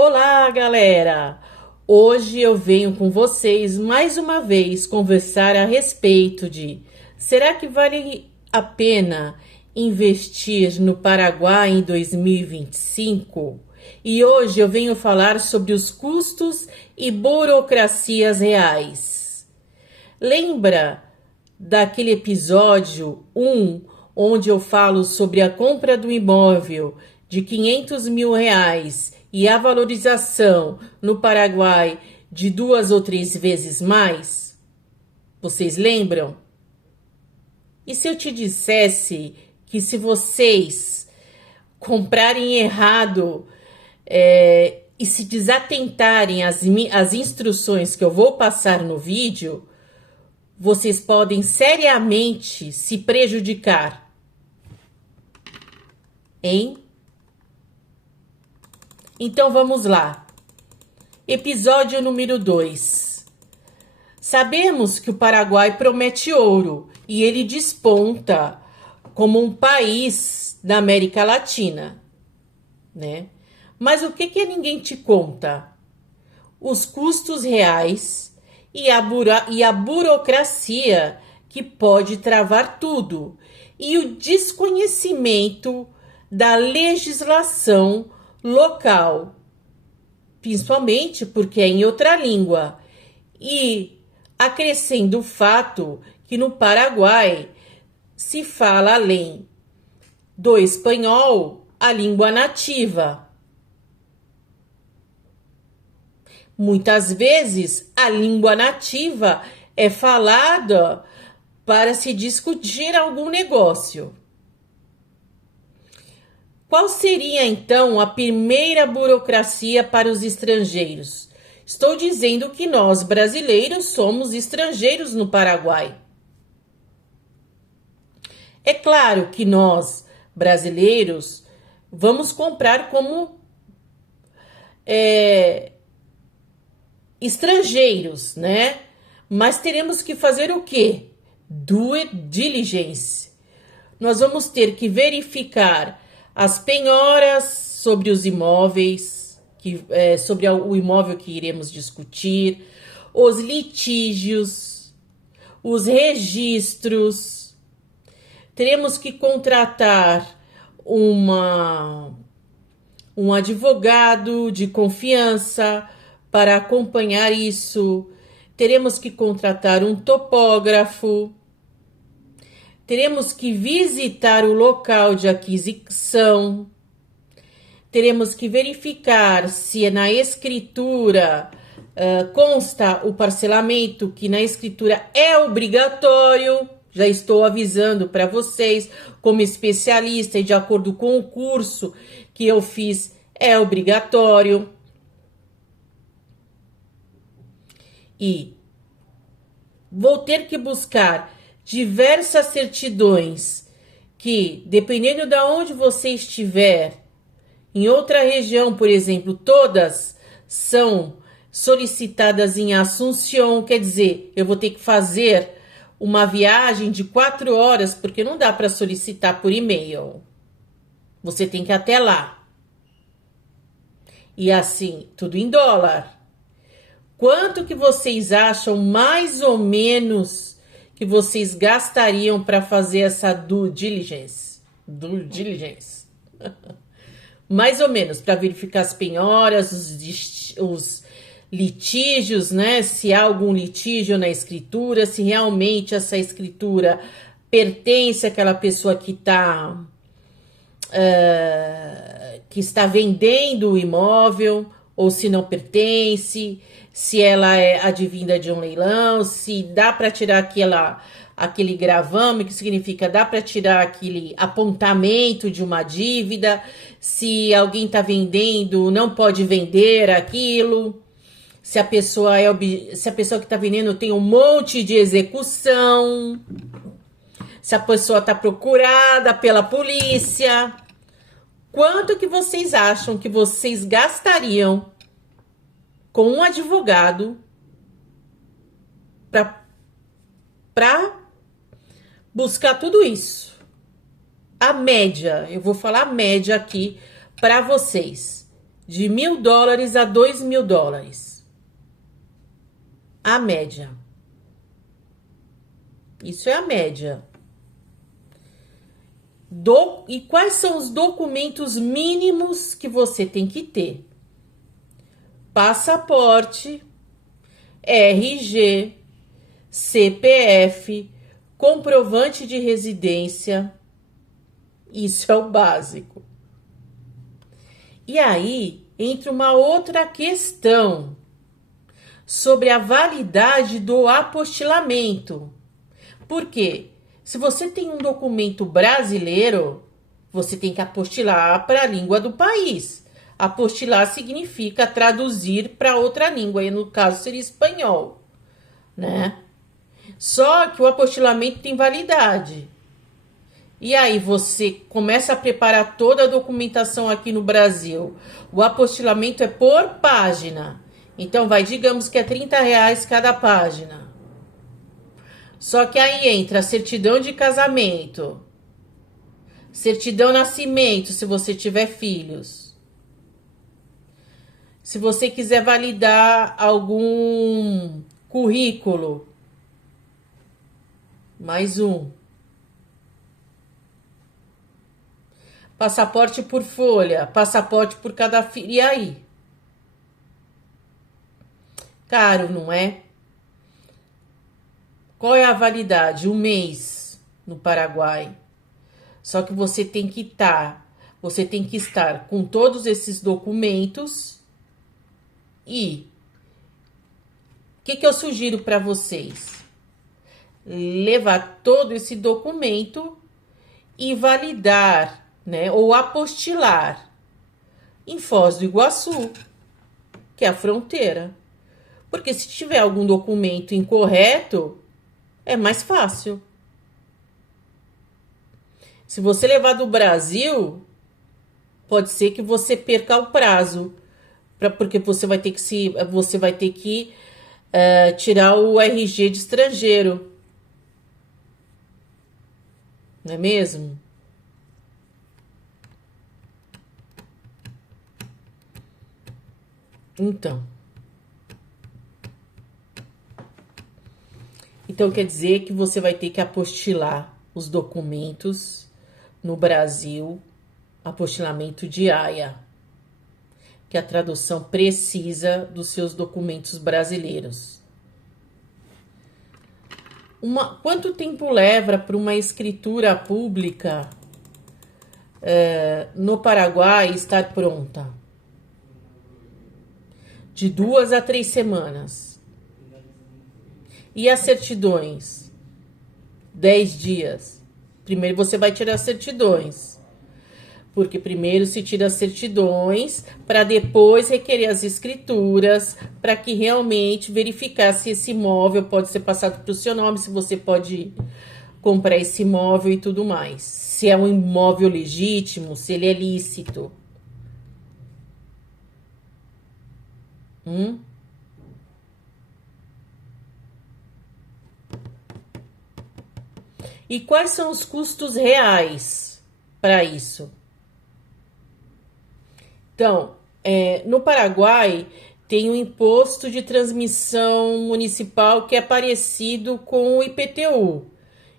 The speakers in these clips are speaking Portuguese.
Olá, galera! Hoje eu venho com vocês mais uma vez conversar a respeito de: será que vale a pena investir no Paraguai em 2025? E hoje eu venho falar sobre os custos e burocracias reais. Lembra daquele episódio 1, onde eu falo sobre a compra do imóvel de R$ 500 mil e a valorização no Paraguai de 2 ou 3 vezes mais? Vocês lembram? E se eu te dissesse que se vocês comprarem errado e se desatentarem às instruções que eu vou passar no vídeo, vocês podem seriamente se prejudicar, hein? Então vamos lá. Episódio número 2. Sabemos que o Paraguai promete ouro e ele desponta como um país da América Latina, né? Mas o que ninguém te conta? Os custos reais e a burocracia que pode travar tudo, e o desconhecimento da legislação local, principalmente porque é em outra língua, e acrescendo o fato que no Paraguai se fala, além do espanhol, a língua nativa. Muitas vezes a língua nativa é falada para se discutir algum negócio. Qual seria então a primeira burocracia para os estrangeiros? Estou dizendo que nós, brasileiros, somos estrangeiros no Paraguai. É claro que nós, brasileiros, vamos comprar como estrangeiros, né? Mas teremos que fazer o quê? Due diligence. Nós vamos ter que verificar as penhoras sobre os imóveis, sobre o imóvel que iremos discutir, os litígios, os registros. Teremos que contratar um advogado de confiança para acompanhar isso. Teremos que contratar um topógrafo. Teremos que visitar o local de aquisição. Teremos que verificar se na escritura consta o parcelamento, que na escritura é obrigatório. Já estou avisando para vocês, como especialista e de acordo com o curso que eu fiz, é obrigatório. E vou ter que buscar diversas certidões que, dependendo de onde você estiver, em outra região, por exemplo, todas são solicitadas em Assunção. Quer dizer, eu vou ter que fazer uma viagem de 4 horas, porque não dá para solicitar por e-mail. Você tem que ir até lá. E assim, tudo em dólar. Quanto que vocês acham, mais ou menos, que vocês gastariam para fazer essa due diligence? Due diligence. Mais ou menos, para verificar as penhoras, os litígios, né? Se há algum litígio na escritura, se realmente essa escritura pertence àquela pessoa que está vendendo o imóvel, ou se não pertence, se ela é advinda de um leilão, se dá para tirar aquele gravame, que significa dá para tirar aquele apontamento de uma dívida, se alguém está vendendo, não pode vender aquilo, se a pessoa que está vendendo tem um monte de execução, se a pessoa está procurada pela polícia. Quanto que vocês acham que vocês gastariam com um advogado para buscar tudo isso? A média, eu vou falar a média aqui para vocês. de $1.000 a $2.000. A média. Isso é a média. E quais são os documentos mínimos que você tem que ter? Passaporte, RG, CPF, comprovante de residência. Isso é o básico. E aí entra uma outra questão sobre a validade do apostilamento. Por quê? Se você tem um documento brasileiro, você tem que apostilar para a língua do país. Apostilar significa traduzir para outra língua, e no caso seria espanhol, né? Só que o apostilamento tem validade. E aí você começa a preparar toda a documentação aqui no Brasil. O apostilamento é por página. Então digamos que é R$30 cada página. Só que aí entra a certidão de casamento, certidão de nascimento, se você tiver filhos. Se você quiser validar algum currículo, mais um. Passaporte por folha, passaporte por cada filho. E aí? Caro, não é? Qual é a validade? 1 mês no Paraguai. Só que você tem que estar com todos esses documentos. E o que eu sugiro para vocês? Levar todo esse documento e validar, né, ou apostilar em Foz do Iguaçu, que é a fronteira. Porque se tiver algum documento incorreto, é mais fácil. Se você levar do Brasil, pode ser que você perca o prazo, porque você vai ter que tirar o RG de estrangeiro, não é mesmo? Então quer dizer que você vai ter que apostilar os documentos no Brasil, apostilamento de AIA, que é a tradução precisa dos seus documentos brasileiros. Quanto tempo leva para uma escritura pública no Paraguai estar pronta? De 2 a 3 semanas. E as certidões? 10 dias. Primeiro você vai tirar as certidões. Porque primeiro se tira as certidões para depois requerer as escrituras, para que realmente verificar se esse imóvel pode ser passado para o seu nome, se você pode comprar esse imóvel e tudo mais. Se é um imóvel legítimo, se ele é lícito. E quais são os custos reais para isso? Então, no Paraguai tem um imposto de transmissão municipal que é parecido com o IPTU.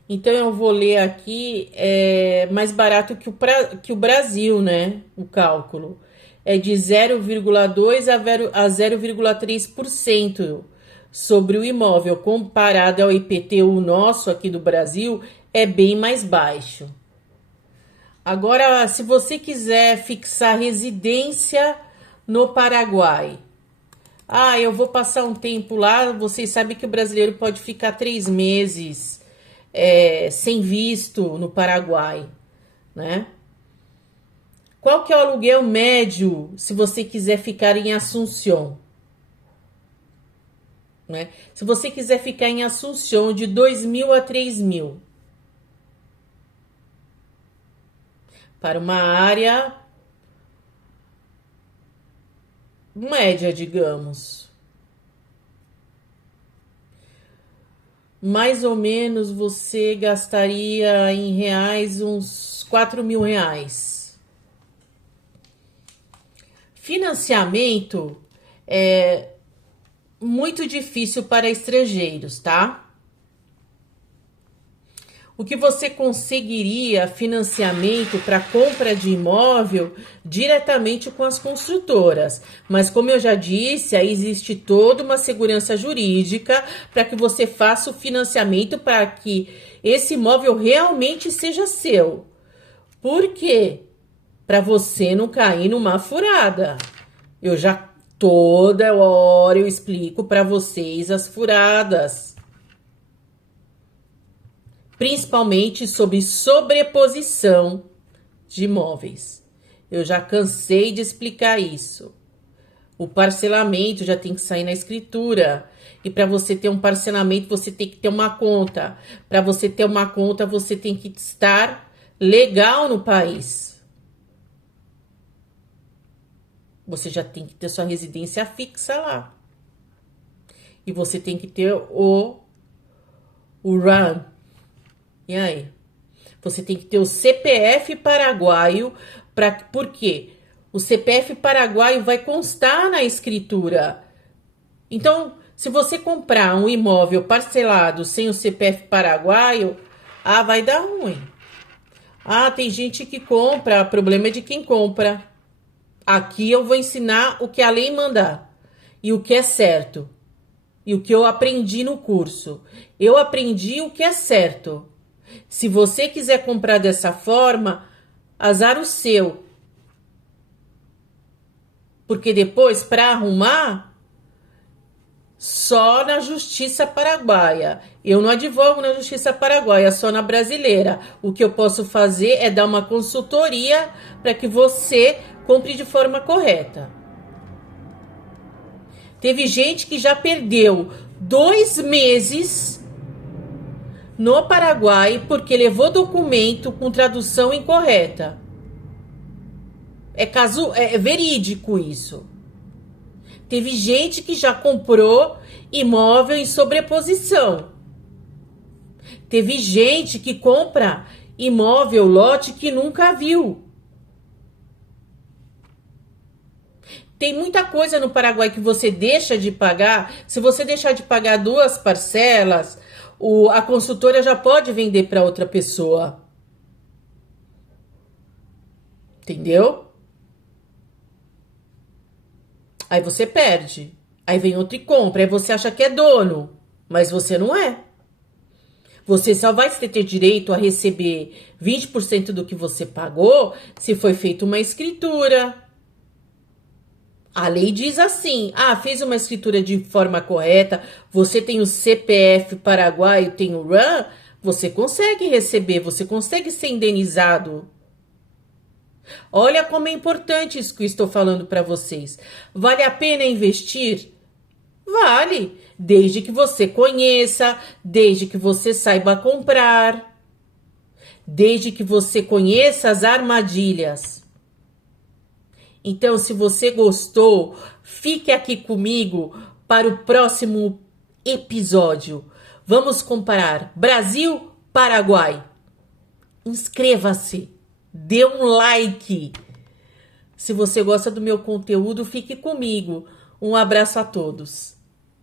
Então, eu vou ler aqui, é mais barato que o Brasil, né? O cálculo. É de 0,2% a 0,3% sobre o imóvel. Comparado ao IPTU nosso aqui do Brasil, é bem mais baixo. Agora, se você quiser fixar residência no Paraguai, eu vou passar um tempo lá. Vocês sabem que o brasileiro pode ficar 3 meses sem visto no Paraguai, né? Qual que é o aluguel médio se você quiser ficar em Assunção? Né? Se você quiser ficar em Assunção, de 2.000 a 3.000. Para uma área média, digamos. Mais ou menos você gastaria em reais uns R$4.000. Financiamento é muito difícil para estrangeiros, tá? O que você conseguiria financiamento para compra de imóvel diretamente com as construtoras. Mas como eu já disse, aí existe toda uma segurança jurídica para que você faça o financiamento para que esse imóvel realmente seja seu. Por quê? Para você não cair numa furada. Eu já toda hora eu explico para vocês as furadas. Principalmente sobre sobreposição de imóveis. Eu já cansei de explicar isso. O parcelamento já tem que sair na escritura. E para você ter um parcelamento, você tem que ter uma conta. Para você ter uma conta, você tem que estar legal no país. Você já tem que ter sua residência fixa lá. E você tem que ter o RAN. E aí? Você tem que ter o CPF paraguaio, por quê? O CPF paraguaio vai constar na escritura. Então, se você comprar um imóvel parcelado sem o CPF paraguaio, vai dar ruim. Tem gente que compra, o problema é de quem compra. Aqui eu vou ensinar o que a lei mandar e o que é certo. E o que eu aprendi no curso. Eu aprendi o que é certo. Se você quiser comprar dessa forma, azar o seu. Porque depois, para arrumar, só na justiça paraguaia. Eu não advogo na justiça paraguaia, só na brasileira. O que eu posso fazer é dar uma consultoria para que você compre de forma correta. Teve gente que já perdeu 2 meses no Paraguai porque levou documento com tradução incorreta. É verídico isso. Teve gente que já comprou imóvel em sobreposição. Teve gente que compra imóvel lote que nunca viu. Tem muita coisa no Paraguai que você deixa de pagar. Se você deixar de pagar 2 parcelas, a consultora já pode vender para outra pessoa. Entendeu? Aí você perde. Aí vem outro e compra. Aí você acha que é dono. Mas você não é. Você só vai ter direito a receber 20% do que você pagou se foi feita uma escritura. A lei diz assim, fez uma escritura de forma correta, você tem o CPF paraguaio, tem o RAN, você consegue receber, você consegue ser indenizado. Olha como é importante isso que eu estou falando para vocês. Vale a pena investir? Vale, desde que você conheça, desde que você saiba comprar, desde que você conheça as armadilhas. Então, se você gostou, fique aqui comigo para o próximo episódio. Vamos comparar Brasil, Paraguai. Inscreva-se, dê um like. Se você gosta do meu conteúdo, fique comigo. Um abraço a todos.